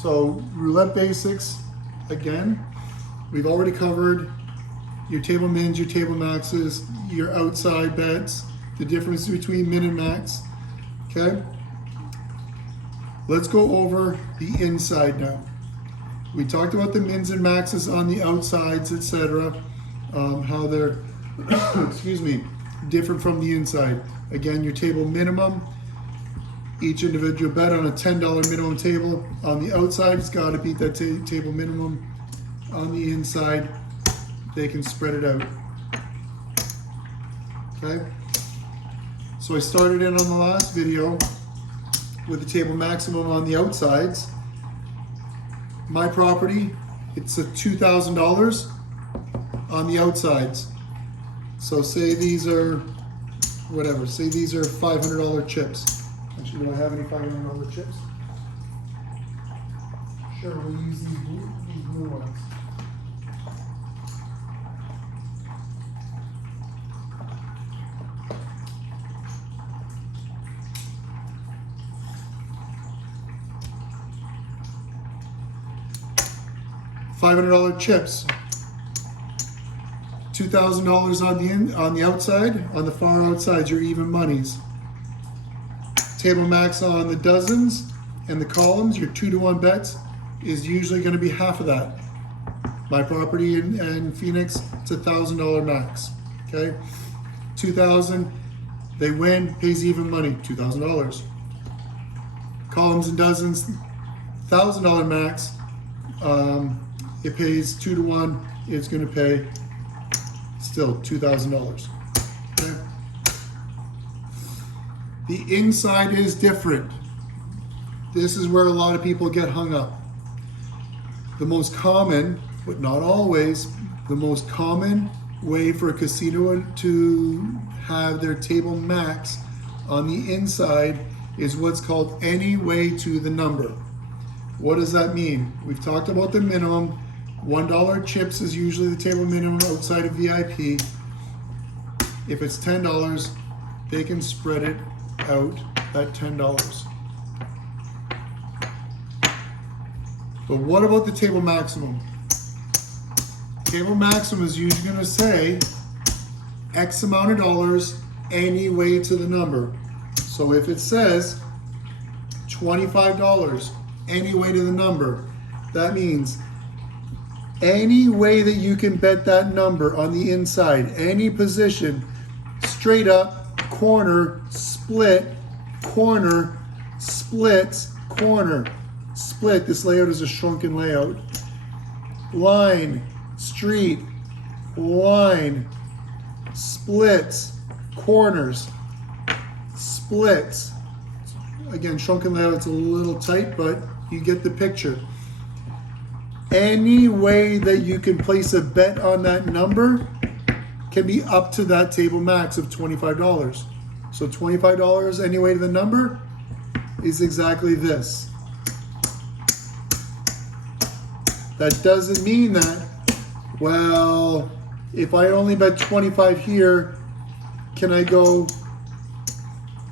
So roulette basics, again, we've already covered your table mins, your table maxes, your outside bets, the difference between min and max, okay? Let's go over the inside now. We talked about the mins and maxes on the outsides, etc. How they're, excuse me, different from the inside. Again, your table minimum, each individual bet on a $10 minimum table. On the outside, it's got to beat that table minimum. On the inside, they can spread it out. Okay? So I started in on the last video with the table maximum on the outsides. My property, it's a $2,000 on the outsides. So say these are, whatever, say these are $500 chips. Actually, do I have any $500 chips? Sure, we'll use these blue ones. $500 chips. $2,000 on the outside. On the far outside, your even monies. Table max on the dozens and the columns, your 2-to-1 bets, is usually going to be half of that. My property in Phoenix, it's $1,000 max. Okay, $2,000, they win, pays even money, $2,000. Columns and dozens, $1,000 max. It pays 2-to-1. It's going to pay still $2,000. Okay. The inside is different. This is where a lot of people get hung up. The most common, but not always, the most common way for a casino to have their table max on the inside is what's called any way to the number. What does that mean? We've talked about the minimum. $1 chips is usually the table minimum outside of VIP. If it's $10, they can spread it out at $10. But what about the table maximum? Table maximum is usually going to say X amount of dollars any way to the number. So if it says $25 any way to the number, that means any way that you can bet that number on the inside, any position, straight up, corner, split, corner, splits, corner, split. This layout is a shrunken layout. Line, street, line, splits, corners, splits. Again, shrunken layout, it's a little tight, but you get the picture. Any way that you can place a bet on that number can be up to that table max of $25. So $25 any way to the number is exactly this. That doesn't mean that, well, if I only bet 25 here, can I go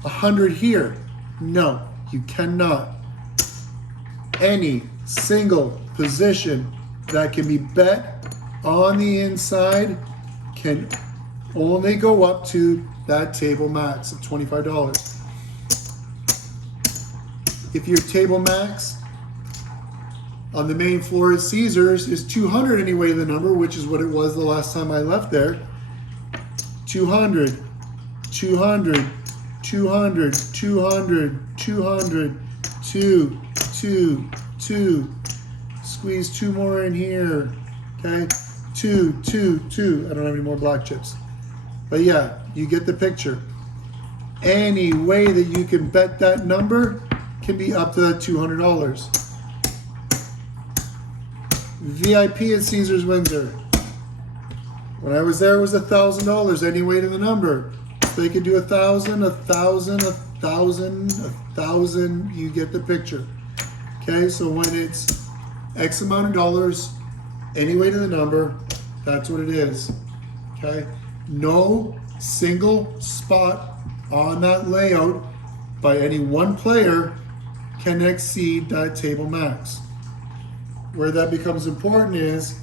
100 here? No, you cannot. Any single position that can be bet on the inside can only go up to that table max of $25. If your table max on the main floor at Caesars is 200 anyway, the number, which is what it was the last time I left there, 200, 200, 200, 200, 200, 2, 2, 2, squeeze 2 more in here, okay, 2, 2, 2, I don't have any more black chips, but yeah, you get the picture. Any way that you can bet that number can be up to that $200. VIP at Caesars Windsor. When I was there, it was $1,000 any way to the number. So they could do 1,000, 1,000, 1,000, 1,000. You get the picture. Okay, so when it's X amount of dollars, any way to the number, that's what it is. Okay, no single spot on that layout by any one player can exceed that table max. where that becomes important is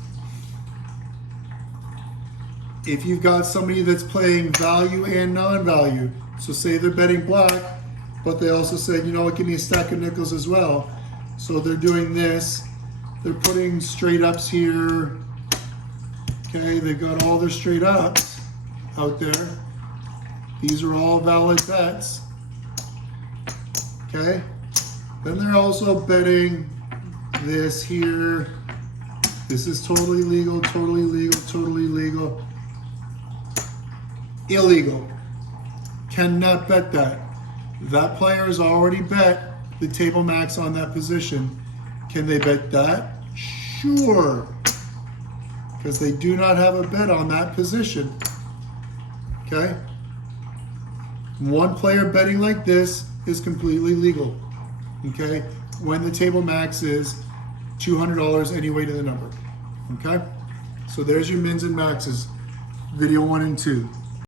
if you've got somebody that's playing value and non-value. So say they're betting black, but they also said, you know what, give me a stack of nickels as well. So they're doing this. They're putting straight ups here. Okay, they've got all their straight ups out there. These are all valid bets. Okay, then they're also betting this here. This is totally legal, totally legal, totally legal. Illegal. Cannot bet that. That player has already bet the table max on that position. Can they bet that? Sure. Because they do not have a bet on that position. Okay? One player betting like this is completely legal. Okay? When the table max is $200 any way to the number. Okay? So there's your mins and maxes. Video 1 and 2.